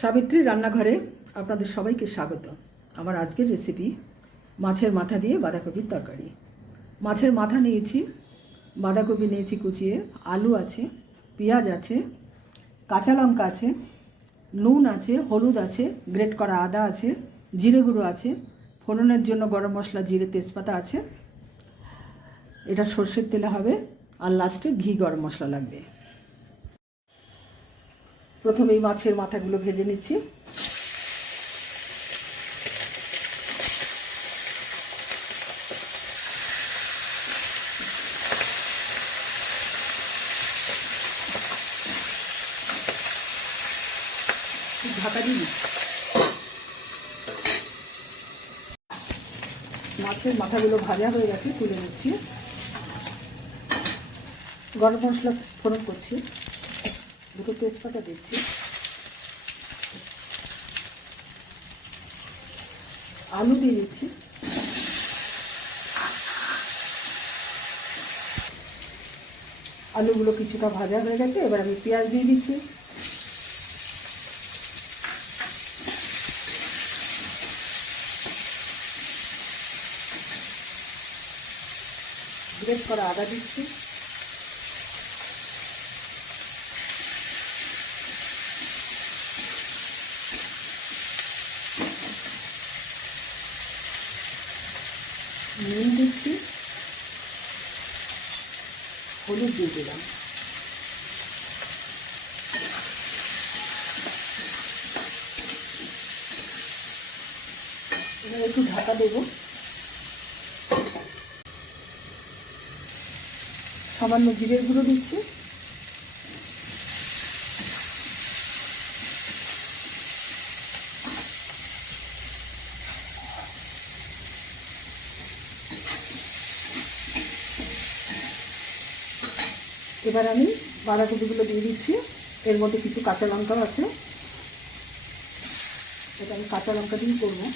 সাবিত্রী রান্নাঘরে আপনাদের সবাইকে স্বাগত। আমার আজকের রেসিপি মাছের মাথা দিয়ে বাঁধাকপির তরকারি। মাছের মাথা নিয়েছি, বাঁধাকপি নিয়েছি কুচিয়ে, আলু আছে, পেঁয়াজ আছে, কাঁচা লঙ্কা আছে, নুন আছে, হলুদ আছে, গ্রেট করা আদা আছে, জিরে গুঁড়ো আছে, ফোড়নের জন্য গরম মশলা, জিরে, তেজপাতা আছে। এটা সর্ষের তেলে হবে, আর লাস্টে ঘি গরম মশলা লাগবে। প্রথমে এই মাছের মাথাগুলো ভেজে নিচ্ছি। ঢাকা দিয়ে দিচ্ছি। মাছের মাথাগুলো ভাজা হয়ে গেছে, তুলে নিচ্ছি। গরম মশলা ফোড়ন করছি, দুটো তেজপাতা দিচ্ছি, আলু দিয়ে দিচ্ছি, আলুগুলো কিছুটা ভাজা হয়ে গেছে। এবার আমি পেঁয়াজ দিয়ে দিচ্ছি, গ্রেট করা আদা দিচ্ছি, নুন দিচ্ছি, হলুদ দিয়ে দিলাম। এবার একটু ঢাকা দেবো। সামান্য জিরের গুঁড়ো দিচ্ছি, এবার আমি বাঁধাকপিগুলো দিয়ে দিচ্ছি। এর মধ্যে কিছু কাঁচা লঙ্কাও আছে, এটা আমি কাঁচা লঙ্কা দিয়েই করবো।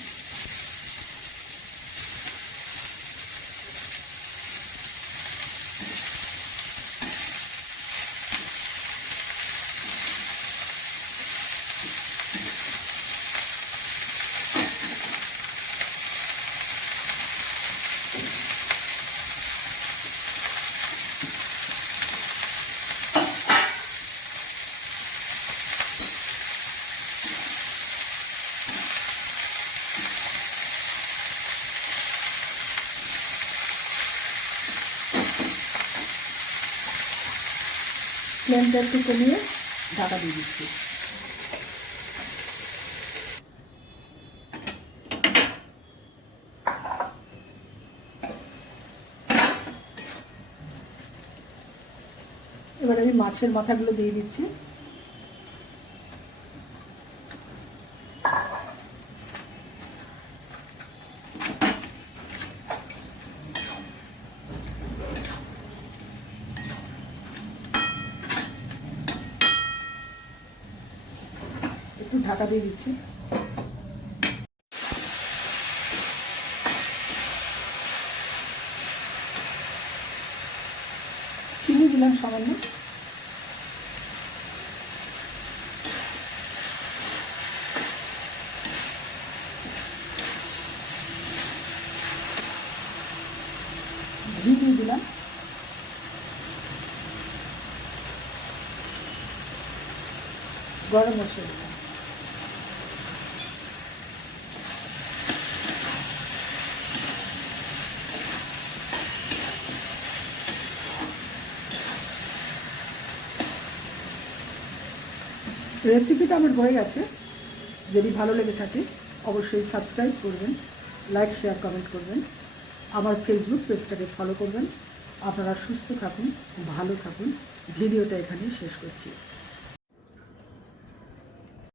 ফ্লেমটা একটু কমিয়ে ঢাকা দিয়ে দিচ্ছি। এবার আমি মাছের মাথাগুলো দিয়ে দিচ্ছি। একটু ঢাকা দিয়ে দিচ্ছি। চিনি দিলাম সামান্য, ঘি দিয়ে দিলাম, গরম মশলা দিলাম। রেসিপিটা আমার হয়ে গেছে। যদি ভালো লেগে থাকে অবশ্যই সাবস্ক্রাইব করবেন, লাইক, শেয়ার, কমেন্ট করবেন। আমার ফেসবুক পেজটাকে ফলো করবেন। আপনারা সুস্থ থাকুন, ভালো থাকুন। ভিডিওটা এখানেই শেষ করছি।